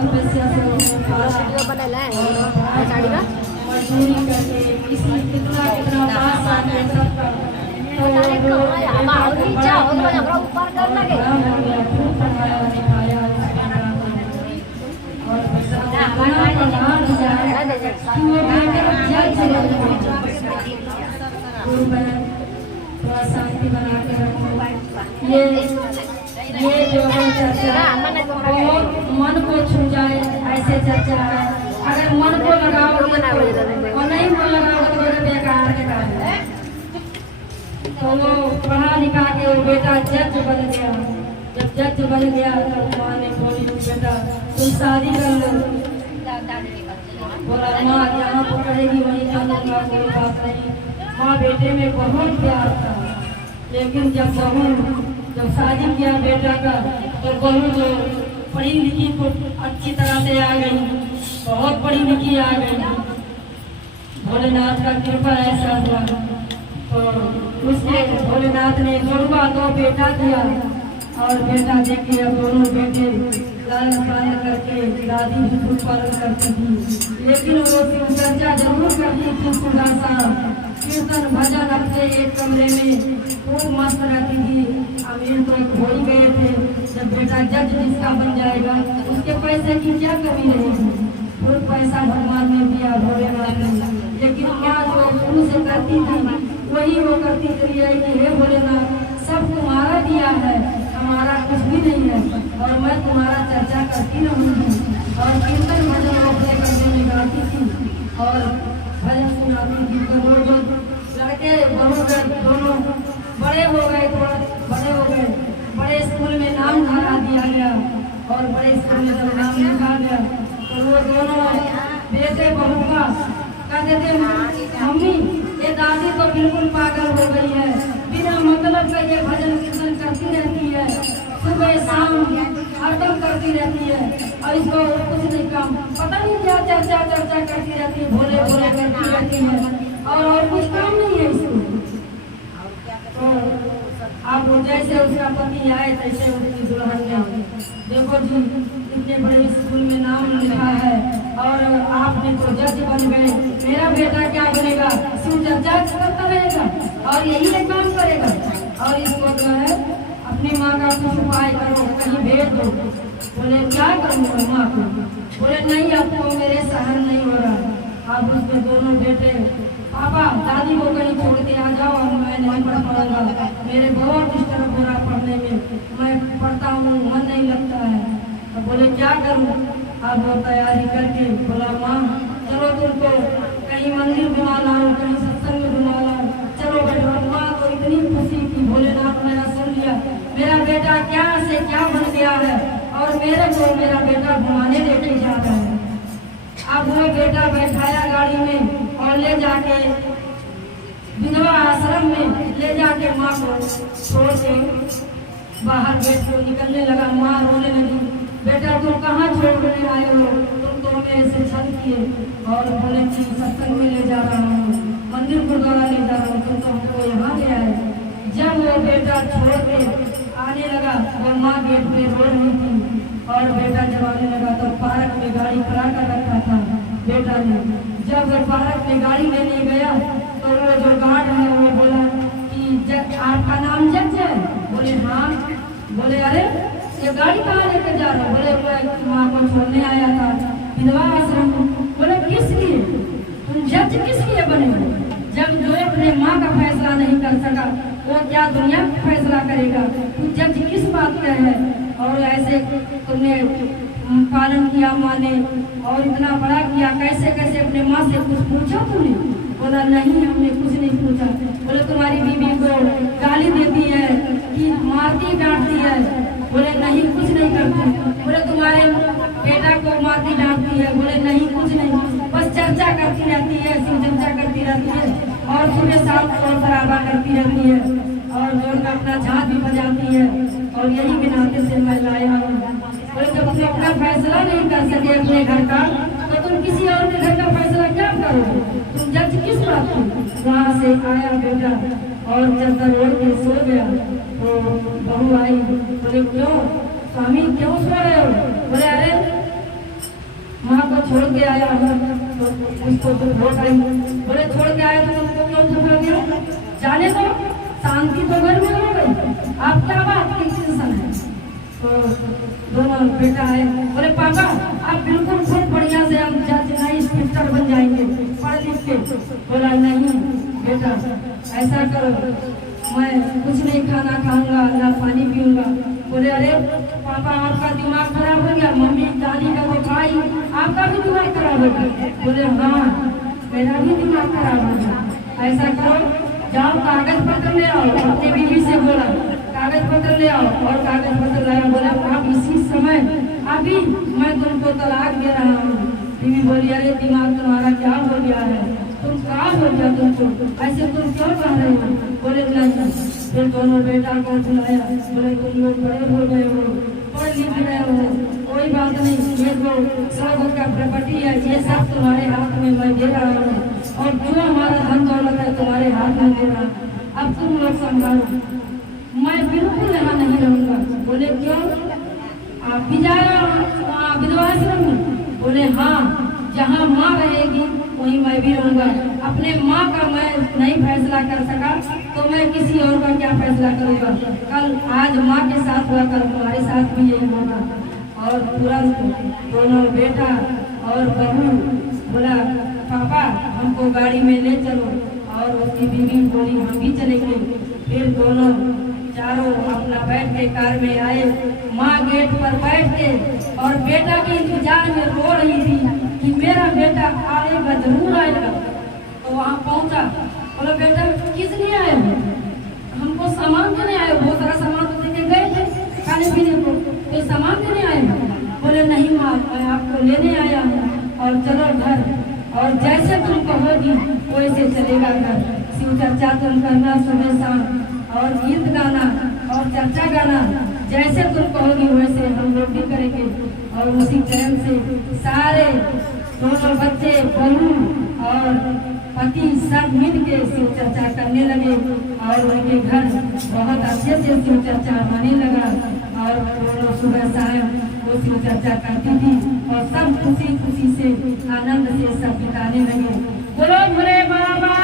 तपस्या से वीडियो बनेला है साड़ी का मजदूरी करके किसी कितना कितना पास आके सबका ऊपर कर लगे खूब पढ़ाया लिखाया और थोड़ा शांति बना के रखो। ये जो है चर्चा बहुत मन को छू जाए ऐसे चर्चा है। अगर मन को लगाओगे और नहीं मन लगाओगे तो बेकार के काम है। तो वो पढ़ा लिखा के वो बेटा जज बन गया। जब जज बन गया तो माँ ने बोली बेटा तुम शादी कर लो। बोला माँ जहाँ पकड़ेगी वहीं करूँगा, कोई बात नहीं। माँ बेटे में बहुत प्यार था, लेकिन जब शादी किया बेटा का तो बहू जो पढ़ी लिखी को अच्छी तरह से आ गई, बहुत पढ़ी लिखी आ गई। भोलेनाथ का कृपा ऐसा हुआ तो उसने भोलेनाथ ने जोड़वा दो बेटा दिया और बेटा देखे दोनों बेटे लालन पालन करके दादी भी खूब पालन करती थी। लेकिन वो चर्चा जरूर करती थी सुबह शाम, कीर्तन भजन अपने एक कमरे में खूब मस्त रहती थी। अमीर तो हो ही गए थे। जब बेटा जज जिसका बन जाएगा उसके पैसे की क्या कमी रहेगी। खूब पैसा भगवान ने दिया भोलेनाथ ने, लेकिन क्या जो शुरू से करती थी वही वो करती चली आएगी। हे भोलेनाथ सब तुम्हारा दिया है, हमारा कुछ भी नहीं है और मैं तुम्हारा चर्चा करती रहूँगी। और कीर्तन भजन अपने कमरे में गाती थी और भजन सुनाती थी। तो वो जो लड़के बहू दोनों बड़े हो गए, थोड़ा बड़े हो गए, बड़े स्कूल में नाम धरा दिया गया और बड़े स्कूल में जब नाम लिखा गया तो वो दोनों बेटे बहू का कहते थे मम्मी ये दादी तो बिल्कुल पागल हो गई है, बिना मतलब का ये भजन कीर्तन करती रहती है, सुबह शाम हरदम करती रहती है और इसको कुछ नहीं काम, पता नहीं क्या चर्चा करती रहती है, भोले भोले करती रहती है और कुछ काम नहीं है इसको। तो आप जैसे उसका पति आए तैसे उसकी दुल्हन ने देखो जी इतने बड़े स्कूल में नाम लिखा है और आपने तो जज बन गए, मेरा बेटा क्या बनेगा, सिर्फ चर्चा करता रहेगा और यही एक काम करेगा। और इसको जो है अपनी माँ का कुछ उपाय करो, कहीं भेज दो। बोले क्या करूँगा माँ को, बोले नहीं आपको मेरे शहर नहीं हो रहा। अब उसके दोनों बेटे पापा दादी को कहीं छोड़ के आ जाओ और मैं नहीं पढ़ पाऊंगा, मेरे बहुत डिस्टर्ब हो रहा पढ़ने में, मैं पढ़ता हूँ मन नहीं लगता है। तो बोले क्या करूँ। अब वो तैयारी करके बोला माँ चलो तुमको कहीं मंदिर घुमा लाओ, कहीं सत्संग घुमा लाओ, चलो बेटा। माँ तो इतनी खुशी की भोलेनाथ मेरा सुन लिया, मेरा बेटा क्या से क्या बन गया है और मेरे को मेरा बेटा घुमाने लेके जा रहा है। अब वो बेटा बैठाया गाड़ी में और ले जाके विधवा आश्रम में ले जाके माँ को छोड़ के बाहर गेट को निकलने लगा। माँ रोने लगी, बेटा तुम कहाँ छोड़ने आए हो, तुम तो मेरे से छल किए। और बोले कि सत्संग में ले जा रहा हूँ, मंदिर गुरुद्वारा ले जा रहा हूँ, तुम तो हमको यहाँ ले आए। जब वो बेटा छोड़ के आने लगा वो माँ गेट पे रो रही थी और बेटा जब आने लगा तो पार्क में गाड़ी खड़ा कर रखा था बेटा ने। जब वो पार्क में गाड़ी लेने गया तो वो जो गार्ड है वो बोला कि आपका नाम जज है, बोले हाँ। बोले अरे ये गाड़ी कहाँ लेकर जा रहा है, बोले मैं माँ को छोड़ने आया था विधवा आश्रम। बोले किस लिए, तुम जज किस लिए बने हो, जब जो अपने माँ का फैसला नहीं कर सका वो क्या दुनिया का फैसला करेगा, तुम जज किस बात का है। और ऐसे तुमने पालन किया माँ ने और इतना बड़ा किया, कैसे कैसे अपने माँ से कुछ पूछा तुमने। बोला नहीं हमने कुछ नहीं पूछा। बोले तुम्हारी बीवी को गाली देती है कि मारती डांटती है, बोले नहीं कुछ नहीं करती। बोले तुम्हारे बेटा को मारती डांटती है, बोले नहीं कुछ नहीं, बस चर्चा करती रहती है, शिव चर्चा करती रहती है और सुबह शाम शोर शराबा करती रहती है और जो अपना झांझ भी बजाती है और यही के नाते से मैं लाया हूँ। बोले जब तुम अपना फैसला नहीं कर सके अपने घर का तो तुम किसी और के घर का फैसला क्या करोगे, तुम जज किस बात की। वहाँ से आया बेटा और चद्दर ओढ़ के सो गया। तो बहू आई, बोले क्यों स्वामी क्यों सो रहे हो। बोले अरे छोड़ के आया हूँ तो उसको दुख हो गई। बोले छोड़ के आया तो तुमको क्यों दुख हो गया? जाने दो, शांति तो घर में हो गई, आप क्या बात की टेंशन है? तो दोनों बेटा है, बोले पापा आप बिल्कुल खूब बढ़िया से हम जज नहीं इंस्पेक्टर बन जाएंगे पढ़ लिख के। बोला नहीं बेटा ऐसा करो, मैं कुछ नहीं खाना खाऊंगा ना पानी पीऊंगा। बोले अरे पापा आपका दिमाग खराब हो गया, मम्मी दादी का वो भाई आपका भी दिमाग खराब हो गया। बोले हाँ मेरा भी दिमाग खराब हो गया। ऐसा करो जाओ कागज पत्र ले आओ, अपने बीवी से बोला कागज पत्र ले आओ और कागज पत्र लाया। बोला आप इसी समय अभी मैं तुमको तलाक दे रहा हूँ। बीवी बोली अरे दिमाग तुम्हारा क्या हो गया है, तुम क्या हो गया तुमको, ऐसे तुम क्यों कह रहे हो? बोले नहीं। फिर दोनों बेटा को बुलाया, बोले तुम लोग बड़े हो गए हो, पढ़ लिख रहे हो, कोई बात नहीं, ये जो सब का प्रॉपर्टी है ये सब तुम्हारे हाथ में मैं दे रहा हूँ और जो हमारा धन दौलत है तुम्हारे हाथ में दे रहा हूँ, अब तुम लोग संभालो, मैं बिल्कुल यहाँ नहीं रहूँगा। बोले क्यों? आप भी जा रहे हो विधवा आश्रम में? बोले हाँ जहाँ माँ रहेगी वहीं मैं भी रहूँगा। अपने माँ का मैं नहीं फैसला कर सका तो मैं किसी और का क्या फैसला करूँगा? कल आज माँ के साथ हुआ, कल तुम्हारे साथ भी यही होगा। और तुरंत दोनों बेटा और बहू बोला पापा हमको गाड़ी में ले चलो, और उसकी बीवी बोली हम भी चलेंगे। फिर दोनों चारों अपना बैठ के कार में आए, माँ गेट पर बैठ के और बेटा के इंतजार में रो रही थी कि मेरा बेटा आएगा जरूर आएगा। तो वहाँ पहुँचा, बोला बेटा किस लिए आए हो? हमको सामान देने आए हो, बहुत सारा सामान तो देके गए थे खाने पीने को, तो सामान देने आए हो? बोले नहीं माँ मैं आपको लेने आया हूँ और चलो घर, और जैसे तुम कहोगी वैसे चलेगा घर। शिव चर्चा तुम करना सुबह शाम और गीत गाना और चर्चा गाना, जैसे तुम कहोगी वैसे हम लोग भी करेंगे। और उसी टाइम से सारे दोनों बच्चे बहू और पति सब मिल के शिव चर्चा करने लगे और उनके घर बहुत अच्छे से शिव चर्चा होने लगा। और दोनों सुबह शाम वो शिव चर्चा करती थी और सब खुशी खुशी से आनंद से सब बिताने लगे। बोलो भोले बाबा